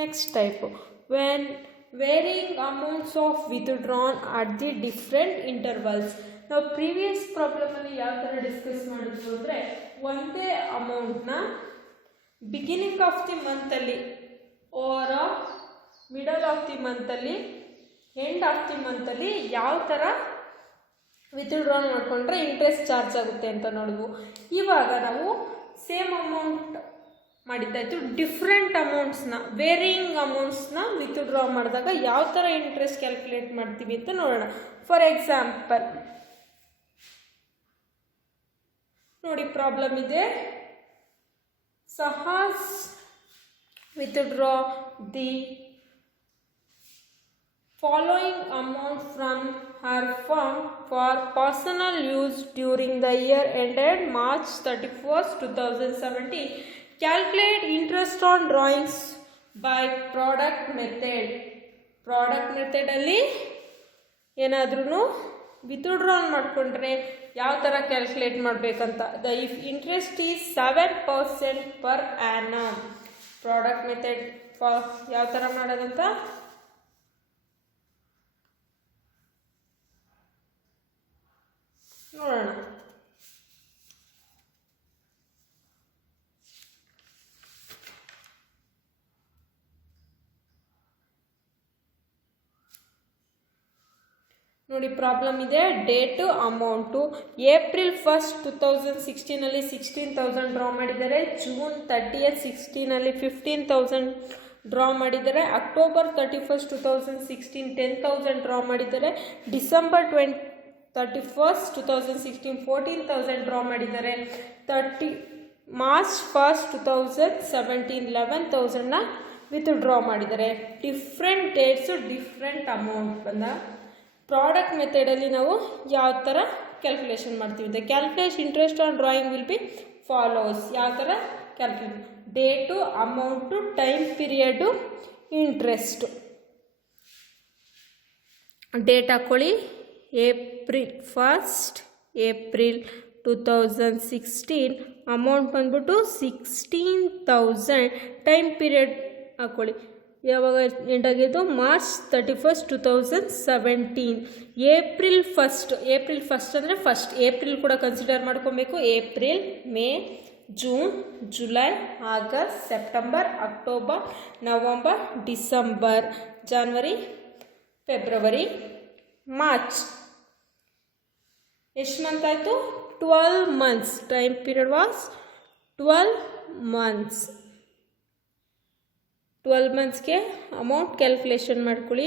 Next type when varying amounts of withdrawn at the different intervals. ನಾವು previous ಪ್ರಾಬ್ಲಮಲ್ಲಿ ಯಾವ ಥರ ಡಿಸ್ಕಸ್ ಮಾಡಿದ್ರು ಅಂದರೆ ಒಂದೇ ಅಮೌಂಟ್ನ ಬಿಗಿನಿಂಗ್ ಆಫ್ ದಿ ಮಂತಲ್ಲಿ ಆರ್ ಮಿಡಲ್ ಆಫ್ ದಿ ಮಂತಲ್ಲಿ ಎಂಡ್ ಆಫ್ ದಿ ಮಂತಲ್ಲಿ ಯಾವ ಥರ ವಿತ್ಡ್ರಾ ಮಾಡಿಕೊಂಡ್ರೆ ಇಂಟ್ರೆಸ್ಟ್ ಚಾರ್ಜ್ ಆಗುತ್ತೆ ಅಂತ ನೋಡ್ವು. ಇವಾಗ ನಾವು ಸೇಮ್ ಅಮೌಂಟ್ ಮಾಡಿದ್ದಾಯಿತು, ಡಿಫ್ರೆಂಟ್ ಅಮೌಂಟ್ಸ್ನ ವೇರಿಯಿಂಗ್ ಅಮೌಂಟ್ಸ್ನ ವಿತ್ಡ್ರಾ ಮಾಡಿದಾಗ ಯಾವ ಥರ ಇಂಟ್ರೆಸ್ಟ್ ಕ್ಯಾಲ್ಕುಲೇಟ್ ಮಾಡ್ತೀವಿ ಅಂತ ನೋಡೋಣ. ಫಾರ್ ಎಕ್ಸಾಂಪಲ್ ನೋಡಿ, ಪ್ರಾಬ್ಲಮ್ ಇದೆ. Sahas withdraw the following amount from her firm for personal use during the year ended March 31st, 2017. Calculate interest on drawings by product method. Product method ಅಲ್ಲಿ ಏನಾದ್ರೂ ವಿತ್ಡ್ರಾ ಮಾಡಿಕೊಂಡ್ರೆ ಯಾವ ಥರ ಕ್ಯಾಲ್ಕುಲೇಟ್ ಮಾಡಬೇಕಂತ. The if interest is 7% per annum. Product method ಯಾವ ಥರ ಮಾಡೋದಂತ ನೋಡೋಣ. ನೋಡಿ, ಪ್ರಾಬ್ಲಮ್ ಇದೆ. Date, amount April 1st, 2016 16,000 draw ಮಾಡಿದ್ದಾರೆ. ಜೂನ್ 30th, 16 15,000 ಡ್ರಾ ಮಾಡಿದ್ದಾರೆ. ಅಕ್ಟೋಬರ್ 31st, 2016 10,000 ಡ್ರಾ ಮಾಡಿದ್ದಾರೆ. ಡಿಸೆಂಬರ್ 31st, 2016 14,000 ಡ್ರಾ ಮಾಡಿದ್ದಾರೆ. ಮಾರ್ಚ್ 1st, 2017 11,000ನ ವಿತ್ಡ್ರಾ ಮಾಡಿದ್ದಾರೆ. ಡಿಫ್ರೆಂಟ್ ಡೇಟ್ಸು ಡಿಫ್ರೆಂಟ್ ಅಮೌಂಟ್ ಬಂದ. ಪ್ರಾಡಕ್ಟ್ ಮೆಥಡಲ್ಲಿ ನಾವು ಯಾವ ಥರ ಕ್ಯಾಲ್ಕುಲೇಷನ್ ಮಾಡ್ತೀವಿ ಅಂತ. Calculation interest on drawing will be follows. ಯಾವ ಥರ calculate, date, amount, time period, interest. Date ಹಾಕ್ಕೊಳ್ಳಿ. April 1st, April 2016. ಅಮೌಂಟ್ ಬಂದ್ಬಿಟ್ಟು 16,000. ಟೈಮ್ ಪೀರಿಯಡ್ ಹಾಕ್ಕೊಳ್ಳಿ. ಯಾವಾಗ ಎಂಡ್ ಆಗಿದ್ದು? March 31st, 2017. ಏಪ್ರಿಲ್ 1st ಅಂದರೆ ಫಸ್ಟ್ ಏಪ್ರಿಲ್ ಕೂಡ ಕನ್ಸಿಡರ್ ಮಾಡ್ಕೊಬೇಕು. April, May, June, July, August, September, October, November, December, January, February, March. ಎಷ್ಟು month ಆಯಿತು? 12 months. Time period was 12 months. 12 monthsಗೆ ಅಮೌಂಟ್ ಕ್ಯಾಲ್ಕುಲೇಷನ್ ಮಾಡ್ಕೊಳ್ಳಿ.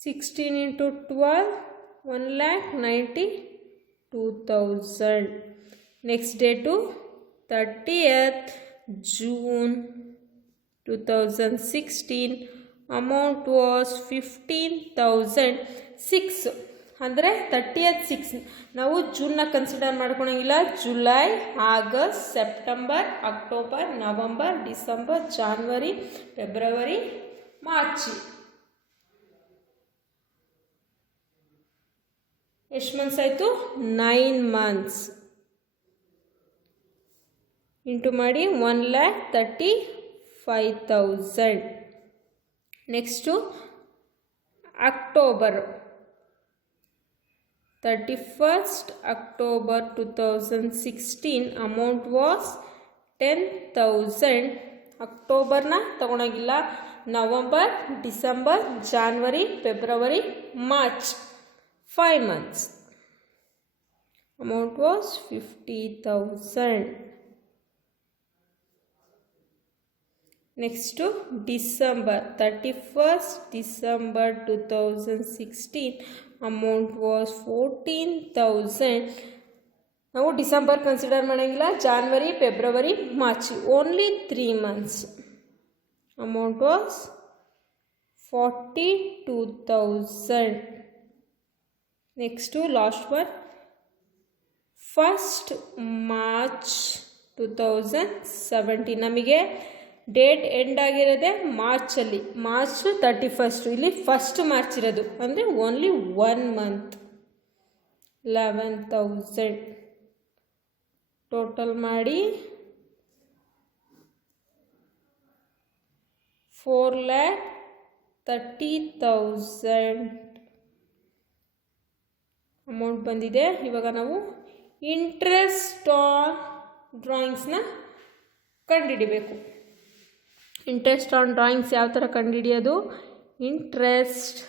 $16 into 12, 1,92,000. Next date 30th June 2016. Amount was 15,006. ಅಂದರೆ 30th 6 ನಾವು ಜೂನ್ನ consider ಮಾಡ್ಕೊಳಂಗಿಲ್ಲ. July, August, September, October, November, December, January, February, March. ಎಷ್ಟು months ಆಯಿತು? 9 months. ಇಂಟು ಮಾಡಿ 1,35,000. Next October 31st October 2016. Amount was 10,000. ಅಕ್ಟೋಬರ್ನ ತಗೊಳಂಗಿಲ್ಲ. November, December, January, February, March. 5 months. Amount was 50,000. Next December 31st December 2016. Amount was 14,000. ನಾವು December consider ಮಾಡೋಂಗಿಲ್ಲ. January, February, March, only 3 months. Amount was 42,000. Next last one 1st March 2017. ನಮಗೆ date end ಆಗಿರೋದೆ ಮಾರ್ಚಲ್ಲಿ. March 31st. ಇಲ್ಲಿ 1st March ಇರೋದು ಅಂದರೆ only 1 month. 11,000. Total ಮಾಡಿ 4,30,000 amount ಬಂದಿದೆ. ಇವಾಗ ನಾವು ಇಂಟ್ರೆಸ್ಟ್ ಆನ್ ಡ್ರಾಯಿಂಗ್ಸ್ನ ಕಂಡುಹಿಡಿಬೇಕು. ಇಂಟ್ರೆಸ್ಟ್ ಆನ್ ಡ್ರಾಯಿಂಗ್ಸ್ ಯಾವ ಥರ ಕಂಡುಹಿಡಿಯೋದು? Interest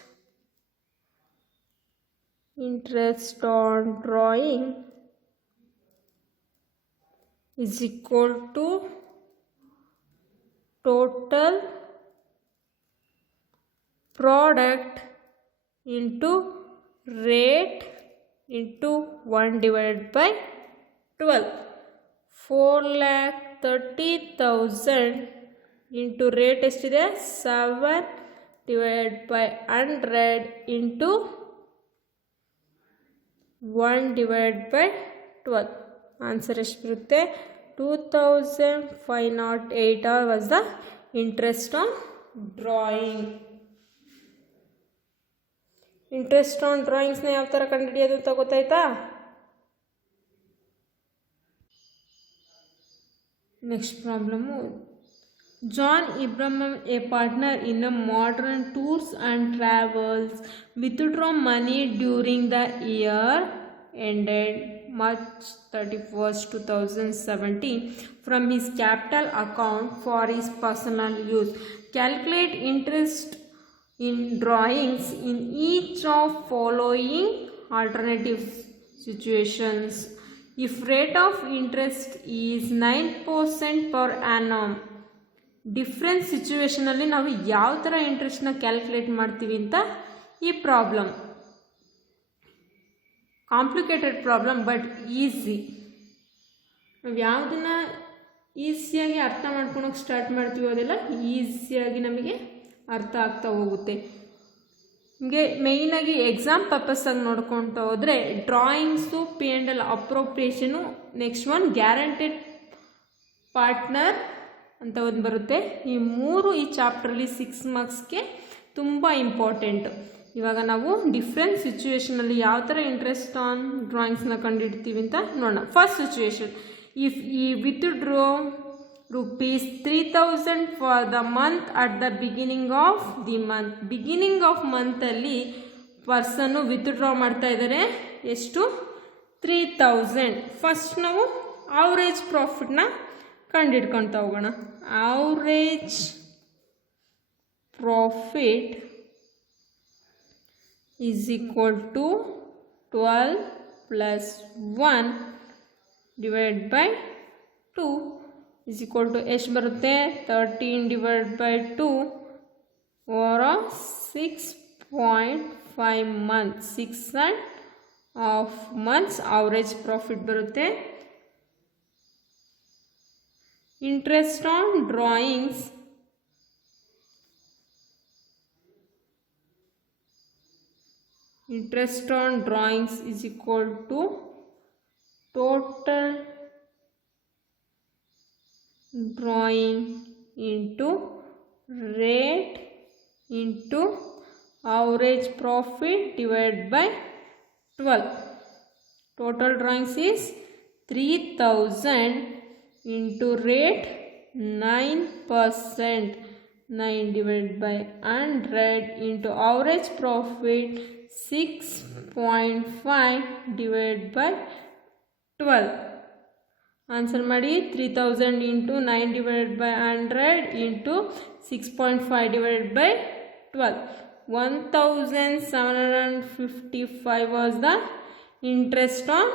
on drawing is equal to total product into rate into 1 divided by 12. 4,30,000 into rate ಎಷ್ಟಿದೆ? 7 divided by 100 into 1 divided by 12. Answer ಎಷ್ಟು ಬರುತ್ತೆ? 2,508 was the interest on drawing. Interest on ಡ್ರಾಯಿಂಗ್ಸ್ನ ಯಾವ ಥರ ಕಂಡುಹಿಡಿಯೋದು ಅಂತ ಗೊತ್ತಾಯ್ತಾ? Next problem. John Ibrahim, a partner in a modern tours and travels, withdraw money during the year ended March 31st, 2017 from his capital account for his personal use. Calculate interest in drawings in each of following alternative situations. If rate of interest is 9% per annum, different ಸಿಚುವೇಷನಲ್ಲಿ ನಾವು ಯಾವ ಥರ ಇಂಟ್ರೆಸ್ಟ್ನ calculate ಮಾಡ್ತೀವಿ ಅಂತ ಈ problem. Complicated problem but easy. ನಾವು ಯಾವುದನ್ನ ಈಸಿಯಾಗಿ ಅರ್ಥ ಮಾಡ್ಕೊಳಕ್ಕೆ ಸ್ಟಾರ್ಟ್ ಮಾಡ್ತೀವೋ ಅದೆಲ್ಲ ಈಸಿಯಾಗಿ ನಮಗೆ ಅರ್ಥ ಆಗ್ತಾ ಹೋಗುತ್ತೆ. ನಿಮಗೆ ಮೇಯ್ನಾಗಿ ಎಕ್ಸಾಮ್ ಪರ್ಪಸ್ಸಾಗಿ ನೋಡ್ಕೊತ ಹೋದರೆ drawings, P&L appropriation, next one guaranteed partner ಅಂತ ಒಂದು ಬರುತ್ತೆ. ಈ ಮೂರು ಈ ಚಾಪ್ಟ್ರಲ್ಲಿ 6 ಮಾರ್ಕ್ಸ್ಗೆ ತುಂಬ ಇಂಪಾರ್ಟೆಂಟ್. ಇವಾಗ ನಾವು ಡಿಫ್ರೆಂಟ್ ಸಿಚುವೇಷನಲ್ಲಿ ಯಾವ ಥರ ಇಂಟ್ರೆಸ್ಟ್ ಆನ್ ಡ್ರಾಯಿಂಗ್ಸ್ನ ಕಂಡುಹಿಡ್ತೀವಿ ಅಂತ ನೋಡೋಣ. First situation, if he withdraw ₹3,000 for the month at the beginning of the month. Beginning of ಮಂತಲ್ಲಿ ಪರ್ಸನ್ನು ವಿತ್ಡ್ರಾ ಮಾಡ್ತಾ ಇದ್ದಾರೆ. ಎಷ್ಟು? 3,000. ಫಸ್ಟ್ ನಾವು ಆವ್ರೇಜ್ ಪ್ರಾಫಿಟ್ನ ಕಂಡುಹಿಡ್ಕೊಳ್ತಾ ಹೋಗೋಣ. Average profit is equal to 12 plus 1 divided by 2 is equal to ಎಷ್ಟು ಬರುತ್ತೆ? 13 divided by 2 or 6.5 months. 6.5 months average profit ಬರುತ್ತೆ. Interest on drawings is equal to total drawing into rate into average profit divided by 12. Total drawings is 3,000 into rate 9%. 9 divided by 100 into average profit 6.5 divided by 12. Answer ಮಾಡಿ. 3,000 into 9 divided by 100 into 6.5 divided by 12. 1,755 was the interest on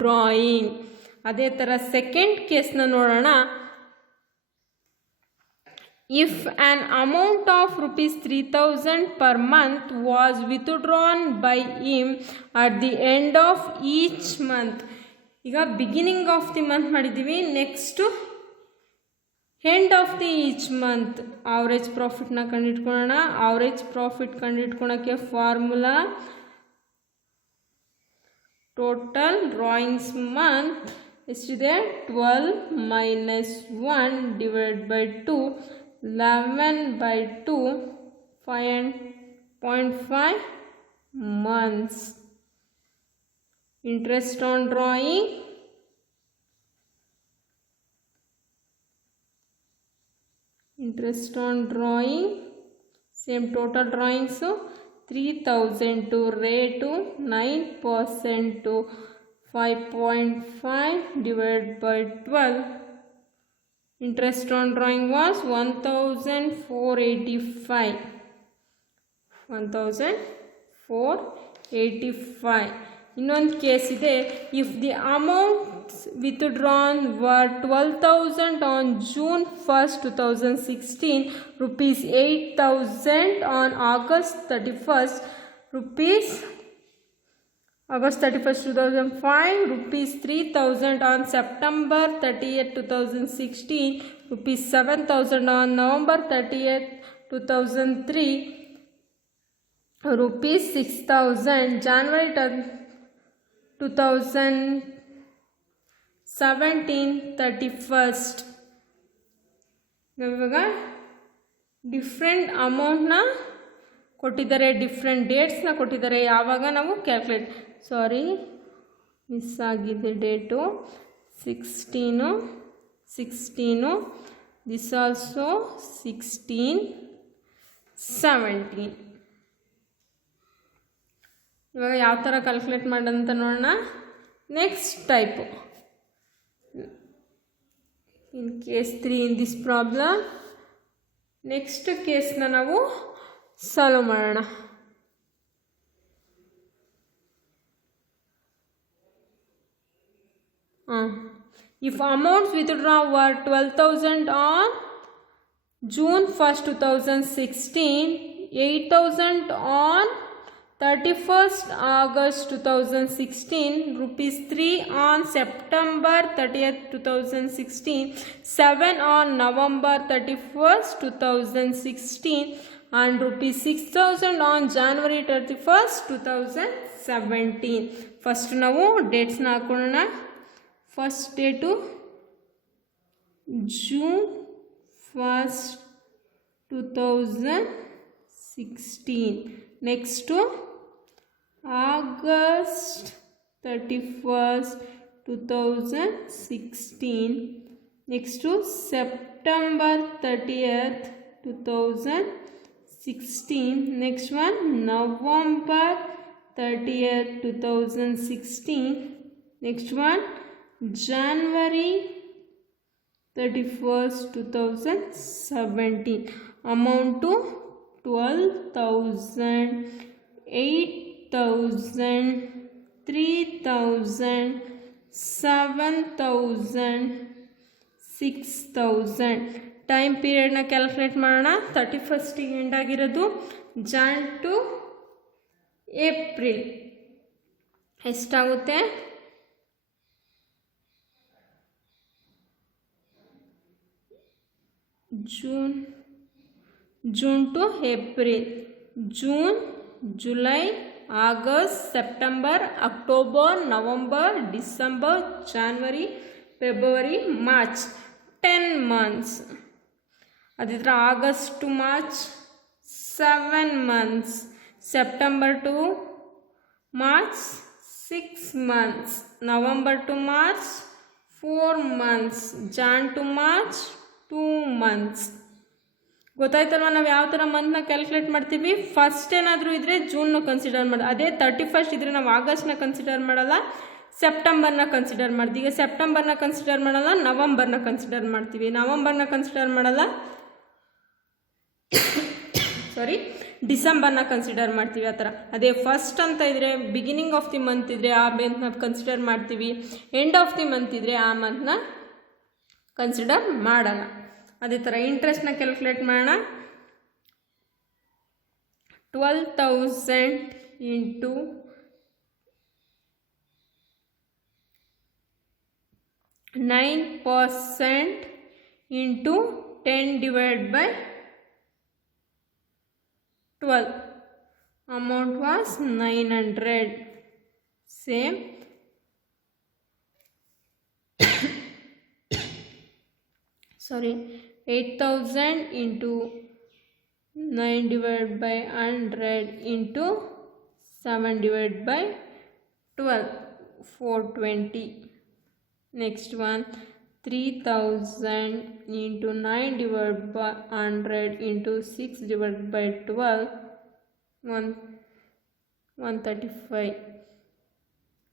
drawing. ಅದೇ ಥರ second ಕೇಸ್ನ ನೋಡೋಣ. If an amount of ₹3,000 per month was withdrawn by him at the end of each month. ಈಗ beginning of the month ಮಾಡಿದ್ದೀವಿ, next end of the each month average ಪ್ರಾಫಿಟ್ನ ಕಂಡುಹಿಡ್ಕೊಳ್ಳೋಣ. Average profit ಕಂಡುಹಿಡ್ಕೊಳಕ್ಕೆ formula total drawings month ಎಷ್ಟಿದೆ? 12 minus 1 divided by 2, 11 by 2, 5.5 months. Interest on drawing interest on drawing, same total drawings, 3000 to rate 9% to 5.5 divided by 12. Interest on drawing was 1485. 1485. ಇನ್ನೊಂದು case ಇದೆ. If the amounts withdrawn were 12,000 on June 1st 2016, rupees 8,000 on August 31st, August 31st 2005, rupees 3,000 on September 30th 2016, rupees 7,000 on November 30th 2003, rupees 6,000 January 2017 31st. ಇವಾಗ different ಅಮೌಂಟ್ನ ಕೊಟ್ಟಿದ್ದಾರೆ, different ಡೇಟ್ಸ್ನ ಕೊಟ್ಟಿದ್ದಾರೆ. ಯಾವಾಗ ನಾವು calculate, sorry miss ಆಗಿದೆ date, 16 this also 16 17. ಇವಾಗ ಯಾವ ಥರ ಕ್ಯಾಲ್ಕುಲೇಟ್ ಮಾಡೋದಂತ ನೋಡೋಣ. Next type, in case 3 in this problem. Next ಕೇಸ್ನ ನಾವು ಸಾಲ್ವ್ ಮಾಡೋಣ. If amounts withdrawn were 12,000 on June 1st 2016, 8,000 on 31st August 2016, rupees 3 on September 30th 2016, 7 on November 31st 2016, and rupees 6,000 on January 31st 2017. First ನಾವು ಡೇಟ್ಸ್ನ ಹಾಕೊಳ್ಳೋಣ. First date June 1st 2016, next August 31st 2016, next September 30th 2016, next one November 30th 2016, next one January 31st 2017. Amount 12,000, 8,000, 3,000, 7,000, 6,000. Time ಪೀರಿಯಡ್ನ calculate ಮಾಡೋಣ. 31ಸ್ಟಿಗೆ end ಆಗಿರೋದು, Jan to April ಎಷ್ಟಾಗುತ್ತೆ? June to April, June, July, August, September, October, November, December, January, February, March, 10 months. ಅದಿದ್ರೆ August to March 7 months, September to March 6 months, November to March 4 months, Jan to March 2 months. ಗೊತ್ತಾಯ್ತಲ್ವ ನಾವು ಯಾವ ಥರ ಮಂತ್ನ calculate ಮಾಡ್ತೀವಿ? First ಏನಾದರೂ ಇದ್ದರೆ ಜೂನ್ನ consider ಮಾಡಿ, ಅದೇ 31st ಇದ್ದರೆ ನಾವು ಆಗಸ್ಟ್ನ ಕನ್ಸಿಡರ್ ಮಾಡಲ್ಲ, ಸೆಪ್ಟೆಂಬರ್ನ ಕನ್ಸಿಡರ್ ಮಾಡ್ತೀವಿ. ಈಗ ಸೆಪ್ಟೆಂಬರ್ನ ಕನ್ಸಿಡರ್ ಮಾಡಲ್ಲ, ನವಂಬರ್ನ ಕನ್ಸಿಡರ್ ಮಾಡ್ತೀವಿ. ನವಂಬರ್ನ ಕನ್ಸಿಡರ್ ಮಾಡಲ್ಲ, ಸಾರಿ ಡಿಸೆಂಬರ್ನ ಕನ್ಸಿಡರ್ ಮಾಡ್ತೀವಿ. ಆ ಥರ ಅದೇ ಫಸ್ಟ್ ಅಂತ ಇದ್ದರೆ ಬಿಗಿನಿಂಗ್ ಆಫ್ ದಿ ಮಂತ್ ಇದ್ದರೆ ಆ ಮಂತ್ನ ಕನ್ಸಿಡರ್ ಮಾಡ್ತೀವಿ, ಎಂಡ್ ಆಫ್ ದಿ ಮಂತ್ ಇದ್ದರೆ ಆ ಮಂತ್ನ ಕನ್ಸಿಡರ್ ಮಾಡಲ್ಲ. ಅದೇ ಥರ ಇಂಟ್ರೆಸ್ಟ್ನ ಕ್ಯಾಲ್ಕುಲೇಟ್ ಮಾಡೋಣ. 12,000 into 9% into 10 divided by 12. Amount was 900. Same. Sorry, 8,000 into 9 divided by 100 into 7 divided by 12, 420. Next one, 3000 into 9 divided by 100 into 6 divided by 12, 135.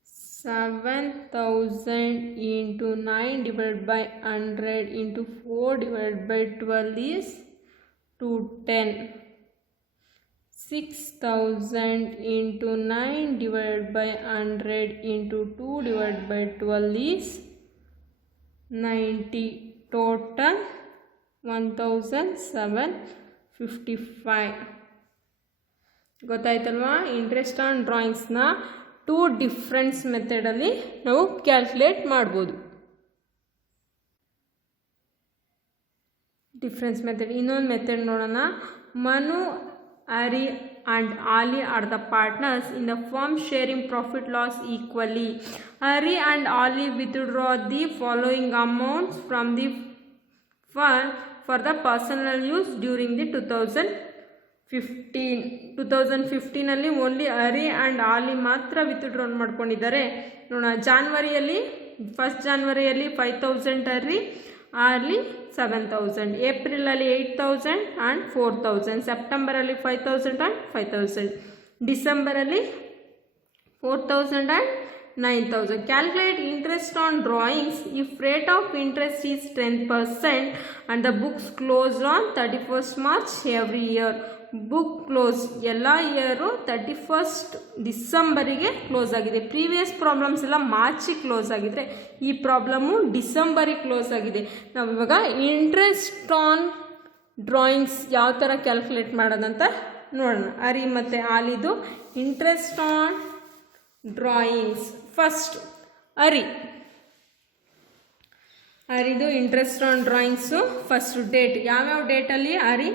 7000 into 9 divided by 100 into 4 divided by 12 is 210. 6000 into 9 divided by 100 into 2 divided by 12 is 90. Total 1755. ಗೊತ್ತಾಯ್ತಲ್ವಾ? Interest on ಡ್ರಾಯಿಂಗ್ಸ್ನ 2 difference ಮೆಥಡಲ್ಲಿ ನಾವು calculate ಮಾಡ್ಬೋದು. Difference method. ಇನ್ನೊಂದು method ನೋಡೋಣ. Manu, Ari and Ali are the partners in the firm sharing profit loss equally. Ari and Ali withdraw the following amounts from the firm for the personal use during the 2015 ಅಲ್ಲಿ only aari and ಆಲಿ ಮಾತ್ರ withdrawn ಮಾಡ್ಕೊಂಡಿದ್ದಾರೆ. ನೋಡೋಣ. ಜಾನ್ವರಿಯಲ್ಲಿ 1st ಜಾನ್ವರಿಯಲ್ಲಿ 5000 aari, early 7000, ಏಪ್ರಿಲಲ್ಲಿ 8000 and 4000, ಸೆಪ್ಟೆಂಬರಲ್ಲಿ 5000 and 5000, ಡಿಸೆಂಬರಲ್ಲಿ 4000 and 9000. Calculate interest on drawings if rate of interest is 10% and the books closed on 31st March every year. Book close ಎಲ್ಲ year 31st ಡಿಸೆಂಬರಿಗೆ close ಆಗಿದೆ. Previous problems ಎಲ್ಲ ಮಾರ್ಚಿಗೆ close ಆಗಿದ್ರೆ ಈ problem ಡಿಸೆಂಬರಿಗೆ close ಆಗಿದೆ. ನಾವು ಇವಾಗ interest on drawings ಯಾವ ಥರ ಕ್ಯಾಲ್ಕುಲೇಟ್ ಮಾಡೋದಂತ ನೋಡೋಣ. ಅರಿ ಮತ್ತು ಆಲಿದು ಇಂಟ್ರೆಸ್ಟ್ ಆನ್ ಡ್ರಾಯಿಂಗ್ಸ್. ಫಸ್ಟ್ ಅರಿದು interest on drawings. First date, ಯಾವ್ಯಾವ ಡೇಟಲ್ಲಿ ಅರಿ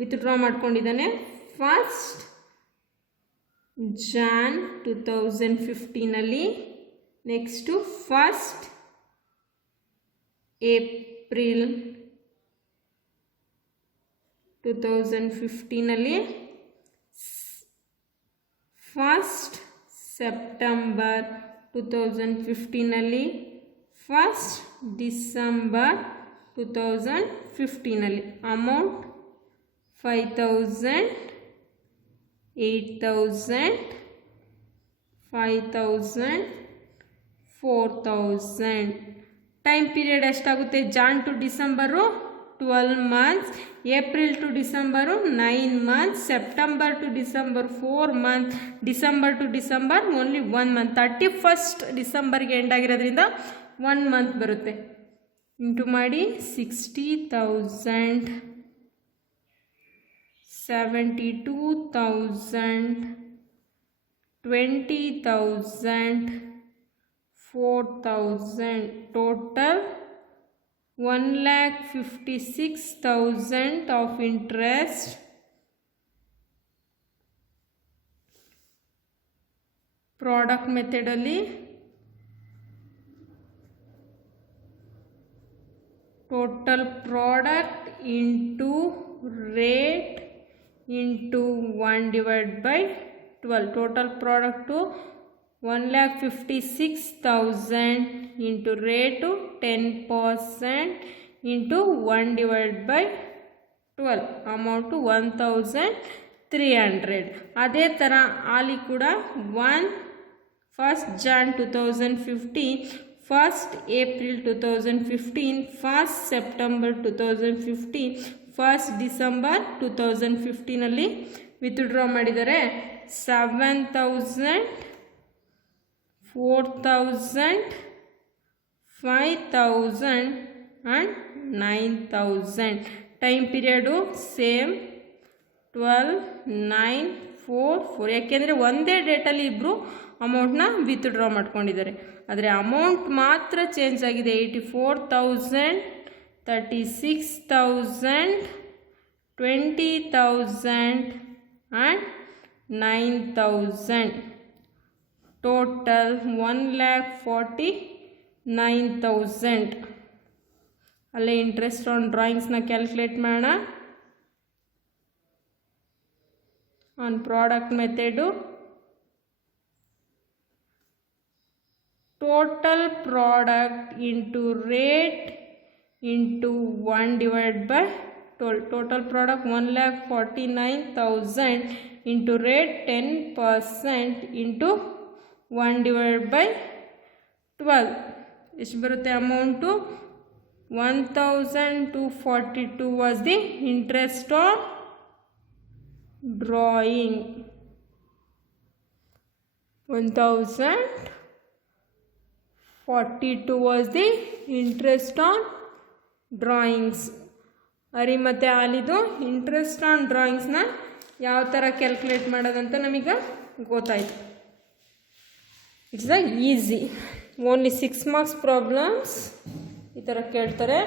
ವಿತ್ಡ್ರಾ ಮಾಡ್ಕೊಂಡಿದ್ದಾನೆ? 1st Jan 2015 next 1st April 2015 1st September 2015 1st December 2015. Amount 5000, 8000, 5000, 4000. Time period ಎಷ್ಟಾಗುತ್ತೆ? Jan to December 12 months, April to December 9 months, September to December 4 months, December to December only 1 month. 31st ಡಿಸೆಂಬರ್ಗೆ end ಆಗಿರೋದ್ರಿಂದ 1 month ಬರುತ್ತೆ. Into ಮಾಡಿ 60,000, 72,000, 20,000, 4,000. Total 1,56,000 of interest. Product method ಅಲ್ಲಿ total product into rate into 1 divided by 12. Total product to 1,56,000 into rate to 10% into 1 divided by 12. Amount to 1,300. ಅದೇ ಥರ ಆಲಿ ಕೂಡ 1st Jan 2015, 1st April 2015, 1st September 2015, 1st December 2015 withdraw ಮಾಡಿದ್ದಾರೆ. 7,000, 4,000, 5,000 and 9,000. Time period same 12, 9, 4, 4. ಯಾಕೆಂದರೆ ಒಂದೇ ಡೇಟಲ್ಲಿ ಇಬ್ಬರು ಅಮೌಂಟ್ನ withdraw ಮಾಡ್ಕೊಂಡಿದ್ದಾರೆ. ಆದರೆ ಅಮೌಂಟ್ ಮಾತ್ರ ಚೇಂಜ್ ಆಗಿದೆ. 84,000, 36,000, 20,000 ಆ್ಯಂಡ್ 9,000. ಟೋಟಲ್ 1,49,000. ಅಲ್ಲೇ ಇಂಟ್ರೆಸ್ಟ್ ಆನ್ ಡ್ರಾಯಿಂಗ್ಸ್ನ ಕ್ಯಾಲ್ಕುಲೇಟ್ ಮಾಡೋಣ. On product method total product into rate into 1 divided by total product 1,49,000 into rate 10% into 1 divided by 12 ಎಷ್ಟು ಬರುತ್ತೆ amount 1,242 was the interest on drawing. 1,042 was the interest on drawings. ಅರಿ ಮತ್ತು ಅಲ್ಲಿದು interest on ಡ್ರಾಯಿಂಗ್ಸ್ನ ಯಾವ ಥರ calculate ಮಾಡೋದಂತ ನಮಗೆ ಗೊತ್ತಾಯಿತು. It's easy. Only 6 marks problems ಈ ಥರ ಕೇಳ್ತಾರೆ.